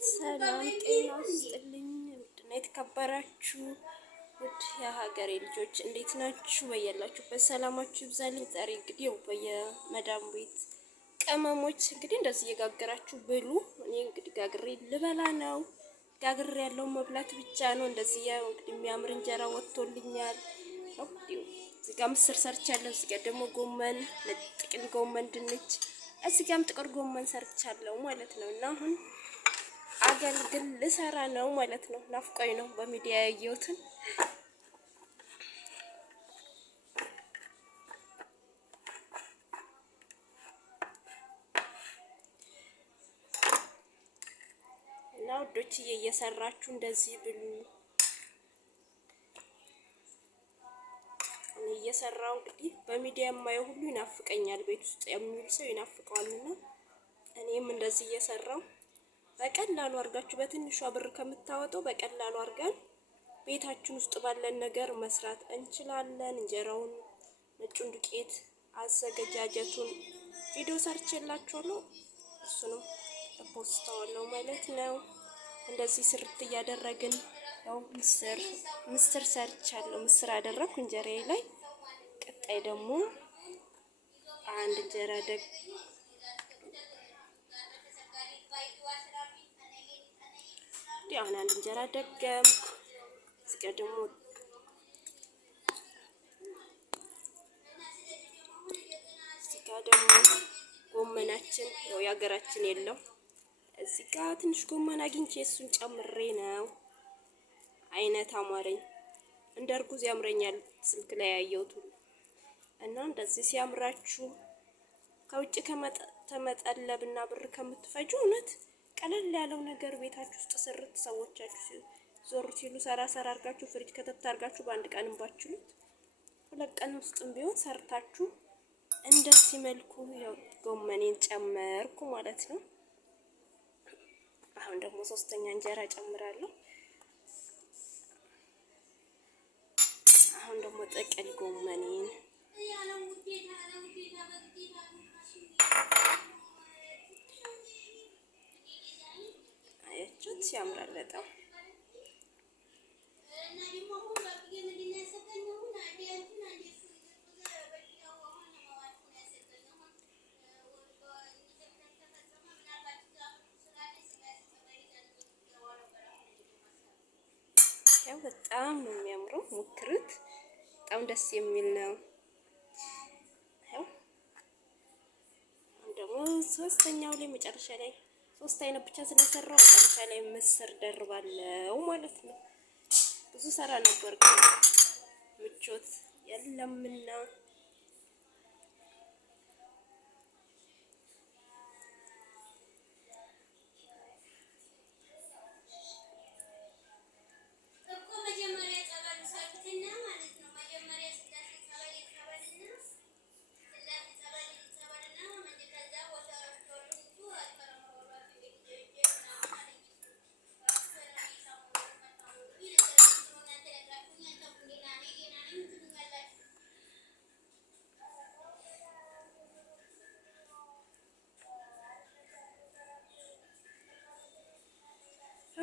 ሰላም ጤና ይስጥልኝ። ውድና የተከበራችሁ ውድ የሀገሬ ልጆች እንዴት ናችሁ? በያላችሁበት ሰላማችሁ ይብዛልኝ። ዛሬ እንግዲህ በየመዳም ቤት ቅመሞች እንግዲህ እንደዚህ እየጋገራችሁ ብሉ። እኔ እንግዲህ ጋግሬ ልበላ ነው። ጋግሬ ያለው መብላት ብቻ ነው። እንደዚህ ያው እንግዲህ የሚያምር እንጀራ ወጥቶልኛል። እዚህ ጋር ምስር ሰርቻለሁ። እዚህ ጋር ደግሞ ጎመን፣ ጥቅል ጎመን፣ ድንች፣ እዚህ ጋርም ጥቁር ጎመን ሰርቻለሁ ማለት ነው። እና አሁን አገልግል ልሰራ ነው ማለት ነው። ናፍቆኝ ነው በሚዲያ ያየሁትን እና ውዶችዬ እየሰራችሁ እንደዚህ ብሉ። እየሰራው እንግዲህ በሚዲያ የማየው ሁሉ ይናፍቀኛል። ቤት ውስጥ የሚውል ሰው ይናፍቀዋልና እኔም እንደዚህ እየሰራው በቀላሉ አድርጋችሁ በትንሿ ብር ከምታወጡ በቀላሉ አድርገን ቤታችን ውስጥ ባለን ነገር መስራት እንችላለን። እንጀራውን፣ ነጩን ዱቄት አዘገጃጀቱን ቪዲዮ ሰርቼላችኋለሁ። እሱንም ፖስታዋለሁ ማለት ነው። እንደዚህ ስርት እያደረግን ያው ምስር ሰርቻለሁ። ምስር አደረኩ እንጀራዬ ላይ። ቀጣይ ደግሞ አንድ እንጀራ አሁን አንድ እንጀራ ደገምኩ። እዚህ ጋር ደግሞ ጎመናችን ያው የሀገራችን የለው። እዚህ ጋር ትንሽ ጎመን አግኝቼ እሱን ጨምሬ ነው። አይነት አማረኝ። እንደ እርጉዝ ያምረኛል ስልክ ላይ ያየሁት እና እንደዚህ ሲያምራችሁ ከውጭ ከመጠለብና ብር ከምትፈጁ እውነት ቀለል ያለው ነገር ቤታችሁ ውስጥ ስርት ሰዎቻችሁ ዞር ሲሉ ሰራ አድርጋችሁ ፍሪጅ ከተት አድርጋችሁ በአንድ ቀንም ባችሉት 2 ቀን ውስጥም ቢሆን ሰርታችሁ እንደዚህ መልኩ ያው ጎመኔን ጨመርኩ ማለት ነው። አሁን ደግሞ 3ኛ እንጀራ ጨምራለሁ። አሁን ደግሞ ጥቅል ጎመኔን አያችሁት? ያምራል በጣም። ያው በጣም ነው የሚያምረው። ሞክሩት። በጣም ደስ የሚል ነው። ያው ደግሞ 3ኛው ላይ መጨረሻ ላይ 3 አይነት ብቻ ስለሰራው መጨረሻ ላይ ምስር ደርባለው ማለት ነው። ብዙ ሰራ ነበር ግን ምቾት የለምና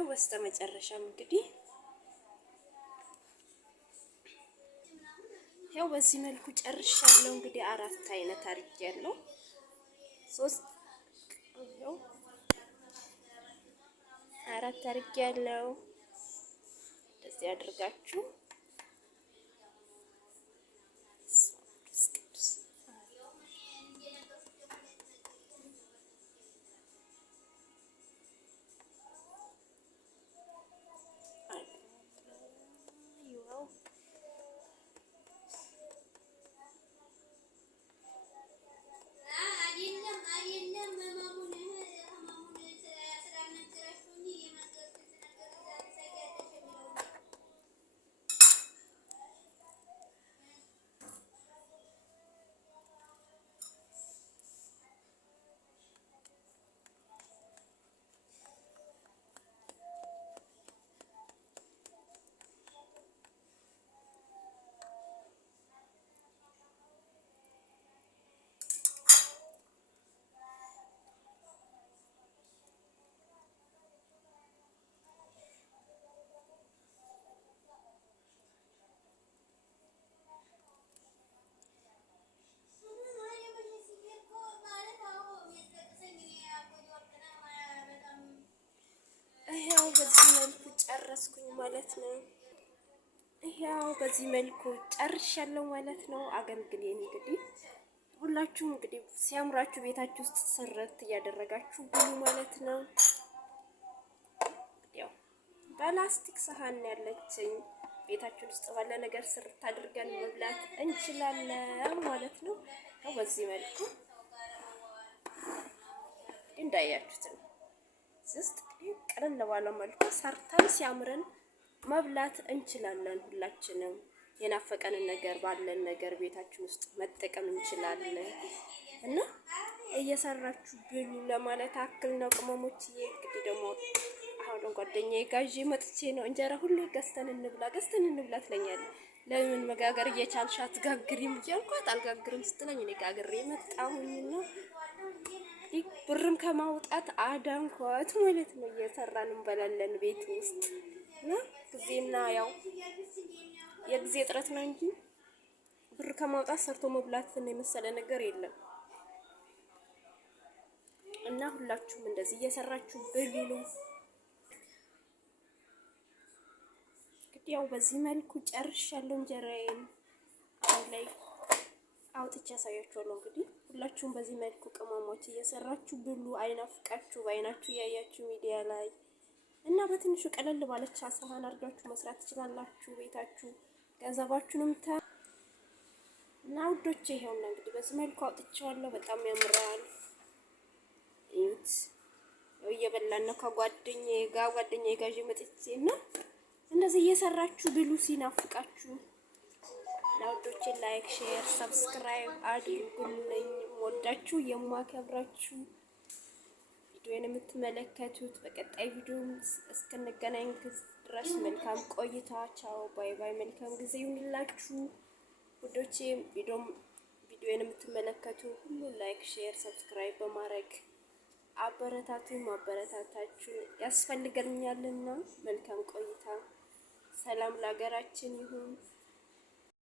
በስተመጨረሻም እንግዲህ ያው በዚህ መልኩ ጨርሻለሁ። እንግዲህ 4 አይነት አድርጌያለሁ። 4 አድርጌያለሁ። እንደዚህ አድርጋችሁ በዚህ መልኩ ጨረስኩኝ ማለት ነው። ያው በዚህ መልኩ ጨርሻለሁ ማለት ነው። አገልግሌን እንግዲህ ሁላችሁም እንግዲህ ሲያምራችሁ ቤታችሁ ውስጥ ስረት እያደረጋችሁ ብሉ ማለት ነው። ያው በላስቲክ ሰሃን ያለችኝ ቤታችን ውስጥ ባለ ነገር ስርት አድርገን መብላት እንችላለን ማለት ነው። በዚህ መልኩ እንዳያችሁት ነው። ውስጥ ቀለል ባለ መልኩ ሰርተን ሲያምረን መብላት እንችላለን። ሁላችንም የናፈቀንን ነገር ባለን ነገር ቤታችን ውስጥ መጠቀም እንችላለን እና እየሰራችሁ ብሉ ለማለት አክል ነው። ቅመሞችዬ እንግዲህ ደግሞ አሁን ጓደኛዬ ጋዤ መጥቼ ነው እንጀራ ሁሉ ገዝተን እንብላ ትለኛለች። ለምን መጋገር እየቻልሽ አትጋግሪም እያልኳት አልጋግርም ስትለኝ እኔ ጋግሬ መጣሁኝና ብርም ከማውጣት አዳንኳት ማለት ነው። እየሰራን እንበላለን ቤት ውስጥ እና ጊዜና ያው የጊዜ እጥረት ነው እንጂ ብር ከማውጣት ሰርቶ መብላትን የመሰለ ነገር የለም። እና ሁላችሁም እንደዚህ እየሰራችሁ ብሉ። እንግዲህ ያው በዚህ መልኩ ጨርሻለሁ እንጀራዬን አሁን ላይ አውጥቼ አሳያችኋለሁ። እንግዲህ ሁላችሁም በዚህ መልኩ ቅመሞች እየሰራችሁ ብሉ። አይናፍቃችሁ በአይናችሁ እያያችሁ ሚዲያ ላይ እና በትንሹ ቀለል ባለች ሳህን አድርጋችሁ መስራት ትችላላችሁ ቤታችሁ ገንዘባችሁንም እና ውዶቼ ይሄውና እንግዲህ በዚህ መልኩ አውጥቼዋለሁ። በጣም ያምራል። እዩት። እየበላን ነው ከጓደኛዬ ጋር መጥቼ እና እንደዚህ እየሰራችሁ ብሉ ሲናፍቃችሁ። ለውዶቼ ላይክ፣ ሼር፣ ሰብስክራይብ አድርጉልኝ። ወዳችሁ የማከብራችሁ ቪዲዮን የምትመለከቱት በቀጣይ ቪዲዮ እስክንገናኝ ድረስ መልካም ቆይታ። ቻው ባይ ባይ። መልካም ጊዜ ይሁንላችሁ ውዶቼ። ቪዲዮን የምትመለከቱ ሁሉ ላይክ፣ ሼር፣ ሰብስክራይብ በማድረግ ማበረታታችሁ ያስፈልገኛልና መልካም ቆይታ። ሰላም ለሀገራችን ይሁን።